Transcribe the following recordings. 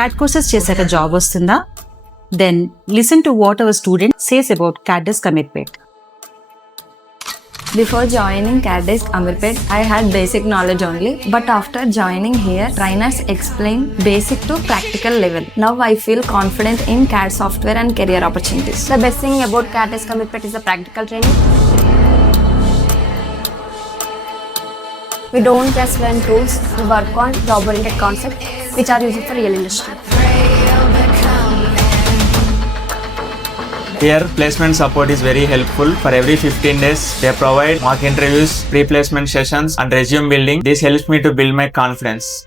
CAD courses Chesaka job vasthundha? Then listen to what our student says about Caddesk Ameerpet. Before joining Caddesk Ameerpet, I had basic knowledge only. But after joining here, trainers explain basic to practical level. Now I feel confident in CAD software and career opportunities. The best thing about Caddesk Ameerpet is the practical training. We don't just learn tools, we work on job-oriented concepts which are useful for real industry. Here, placement support is very helpful. For every 15 days, they provide mock interviews, pre-placement sessions, and resume building. This helps me to build my confidence.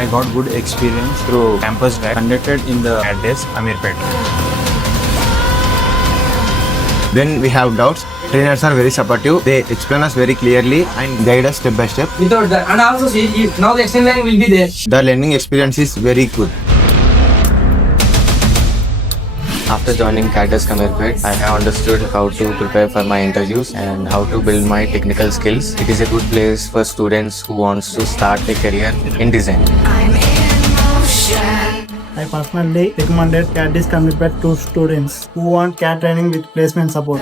I got good experience through campus drive conducted in the Caddesk Ameerpet. When we have doubts, trainers are very supportive. They explain us very clearly and guide us step by step. Without that, and also see now the extended learning will be there. The learning experience is very good. After joining Caddesk Ameerpet, I have understood how to prepare for my interviews and how to build my technical skills. It is a good place for students who wants to start a career in design. I personally recommended Caddesk Ameerpet to students who want CAD training with placement support.